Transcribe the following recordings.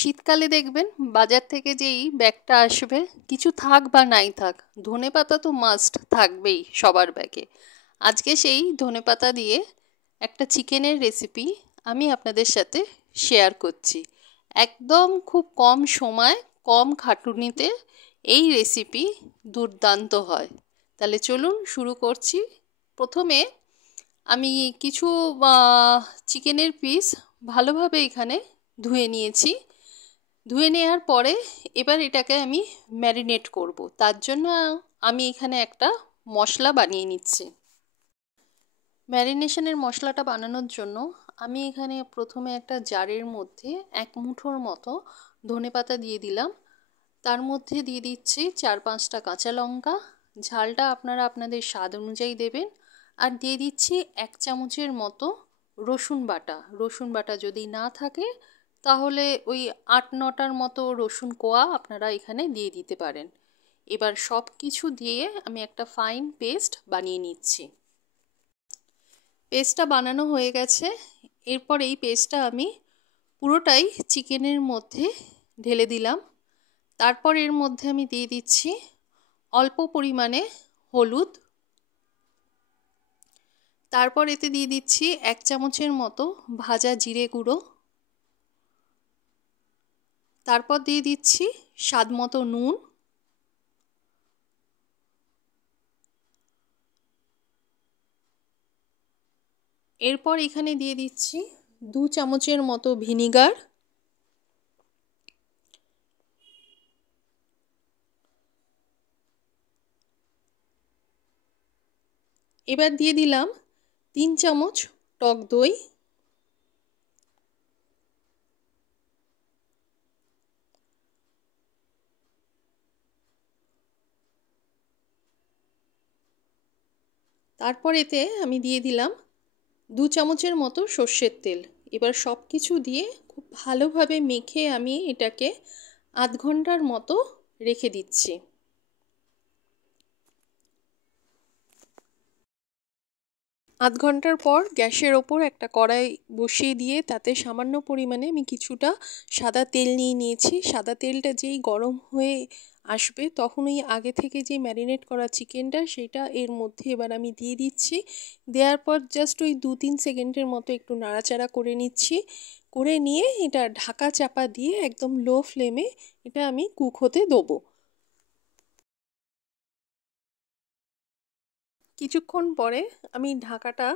শীতকালে দেখবেন বাজার থেকে যেই ব্যাগটা আসবে, কিছু থাক বা নাই থাক, ধনেপাতা তো মাস্ট থাকবেই সবার ব্যাগে। আজকে সেই ধনেপাতা দিয়ে একটা চিকেনের রেসিপি আমি আপনাদের সাথে শেয়ার করছি। একদম খুব কম সময়, কম খাটুনিতে এই রেসিপি দুর্দান্ত হয়। তাহলে চলুন শুরু করছি। প্রথমে আমি কিছু চিকেনের পিস ভালোভাবে এখানে ধুয়ে নিয়েছি। ধুয়ে নেওয়ার পরে এবার এটাকে আমি ম্যারিনেট করব। তার জন্য আমি এখানে একটা মশলা বানিয়ে নিচ্ছি। ম্যারিনেশনের মশলাটা বানানোর জন্য আমি এখানে প্রথমে একটা জারের মধ্যে 1 মুঠোর মতো ধনেপাতা দিয়ে দিলাম। তার মধ্যে দিয়ে দিচ্ছি 4-5টা কাঁচা লঙ্কা, ঝালটা আপনারা আপনাদের স্বাদ অনুযায়ী দেবেন। আর দিয়ে দিচ্ছি 1 চামচের মতো রসুন বাটা। রসুন বাটা যদি না থাকে তাহলে ওই 8-9টার মতো রসুন কোয়া আপনারা এখানে দিয়ে দিতে পারেন। এবার সব কিছু দিয়ে আমি একটা ফাইন পেস্ট বানিয়ে নিচ্ছি। পেস্টটা বানানো হয়ে গেছে। এরপর এই পেস্টটা আমি পুরোটাই চিকেনের মধ্যে ঢেলে দিলাম। তারপর এর মধ্যে আমি দিয়ে দিচ্ছি অল্প পরিমাণে হলুদ। তারপর এতে দিয়ে দিচ্ছি 1 চামচের মতো ভাজা জিরে গুঁড়ো। তারপর দিয়ে দিচ্ছি স্বাদ মতো নুন। এরপর এখানে দিয়ে দিচ্ছি 2 চামচের মতো ভিনিগার। এবার দিয়ে দিলাম 3 চামচ টক দই। তারপর এতে আমি দিয়ে দিলাম 2 চামচের মতো সর্ষের তেল। এবার সব কিছু দিয়ে খুব ভালোভাবে মেখে আমি এটাকে আধ ঘন্টার মতো রেখে দিচ্ছি। আধ ঘন্টার পর গ্যাসের ওপর একটা কড়াই বসিয়ে দিয়ে তাতে সামান্য পরিমাণে আমি কিছুটা সাদা তেল নিয়ে নিয়েছি। সাদা তেলটা যেই গরম হয়ে আসবে তখন ওই আগে থেকে যে ম্যারিনেট করা চিকেনটা সেটা এর মধ্যে এবার আমি দিয়ে দিচ্ছি। দেওয়ার পর জাস্ট ওই 2-3 সেকেন্ডের মতো একটু নাড়াচাড়া করে নিচ্ছি। করে নিয়ে এটা ঢাকা চাপা দিয়ে একদম লো ফ্লেমে এটা আমি কুক হতে দেবো। কিছুক্ষণ পরে আমি ঢাকাটা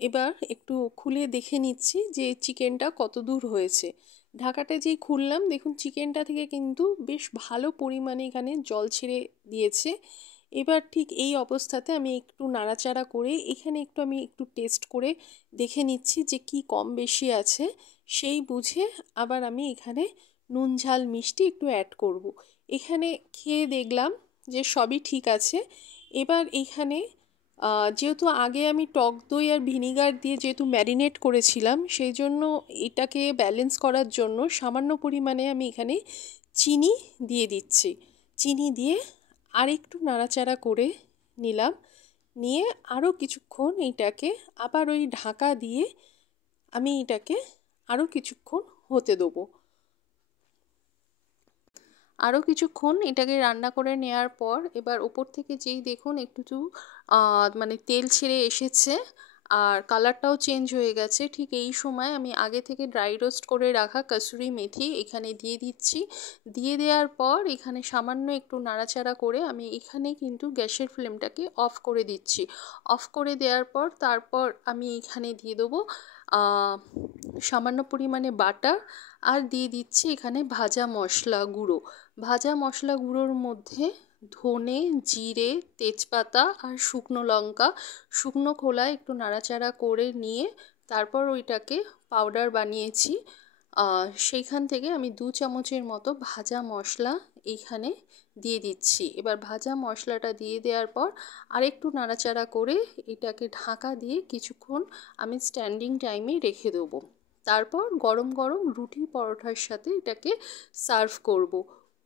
এবার একটু খুলে দেখে নিচ্ছি যে চিকেনটা কত দূর হয়েছে। ঢাকাটা যেই খুললাম দেখুন চিকেনটা থেকে কিন্তু বেশ ভালো পরিমাণে এখানে জল ছেড়ে দিয়েছে। এবার ঠিক এই অবস্থাতে আমি একটু নাড়াচাড়া করে এখানে আমি একটু টেস্ট করে দেখে নিচ্ছি যে কি কম বেশি আছে। সেই বুঝে আবার আমি এখানে নুন ঝাল মিষ্টি একটু অ্যাড করব। এখানে খেয়ে দেখলাম যে সবই ঠিক আছে। এবার এখানে যেহেতু আগে আমি টক দই আর ভিনিগার দিয়ে যেহেতু ম্যারিনেট করেছিলাম সেই জন্য এটাকে ব্যালেন্স করার জন্য সামান্য পরিমাণে আমি এখানে চিনি দিয়ে দিচ্ছি। চিনি দিয়ে আর একটু নাড়াচাড়া করে নিলাম। নিয়ে আরও কিছুক্ষণ এইটাকে আবার ওই ঢাকা দিয়ে আমি এটাকে আরও কিছুক্ষণ হতে দেবো। আরও কিছুক্ষণ এটাকে রান্না করে নেওয়ার পর এবার ওপর থেকে যেই দেখুন একটু মানে তেল ছেড়ে এসেছে আর কালারটাও চেঞ্জ হয়ে গেছে, ঠিক এই সময় আমি আগে থেকে ড্রাই রোস্ট করে রাখা কসুরি মেথি এখানে দিয়ে দিচ্ছি। দিয়ে দেওয়ার পর এখানে সামান্য একটু নাড়াচাড়া করে আমি এখানে কিন্তু গ্যাসের ফ্লেমটাকে অফ করে দিচ্ছি। অফ করে দেওয়ার পর তারপর আমি এখানে দিয়ে দেবো সামান্য পরিমাণে বাটার। আর দিয়ে দিচ্ছি এখানে ভাজা মশলা গুঁড়ো। ভাজা মশলা গুঁড়োর মধ্যে ধনে, জিরে, তেজপাতা আর শুকনো লঙ্কা শুকনো খোলায় একটু নাড়াচাড়া করে নিয়ে তারপর ওইটাকে পাউডার বানিয়েছি। সেইখান থেকে আমি 2 চামচের মতো ভাজা মশলা এইখানে দিয়ে দিচ্ছি। এবার ভাজা মশলাটা দিয়ে দেওয়ার পর আরেকটু নাড়াচাড়া করে এটাকে ঢাকা দিয়ে কিছুক্ষণ আমি স্ট্যান্ডিং টাইমে রেখে দেবো। তারপর গরম গরম রুটি পরোটার সাথে এটাকে সার্ভ করব।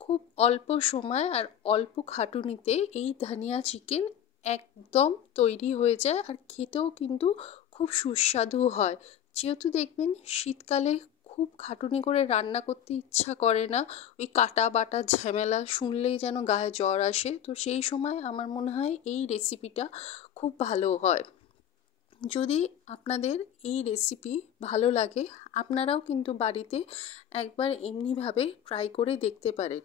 খুব অল্প সময় আর অল্প খাটুনিতে এই ধনিয়া চিকেন একদম তৈরি হয়ে যায় আর খেতেও কিন্তু খুব সুস্বাদু হয়। যেহেতু দেখবেন শীতকালে খুব খাটুনি করে রান্না করতে ইচ্ছা করে না, ওই কাটা বাটা ঝামেলা শুনলেই যেন গায়ে জ্বর আসে, তো সেই সময় আমার মনে হয় এই রেসিপিটা খুব ভালো হয়। যদি আপনাদের এই রেসিপি ভালো লাগে, আপনারাও কিন্তু বাড়িতে একবার এমনিভাবে ট্রাই করে দেখতে পারেন।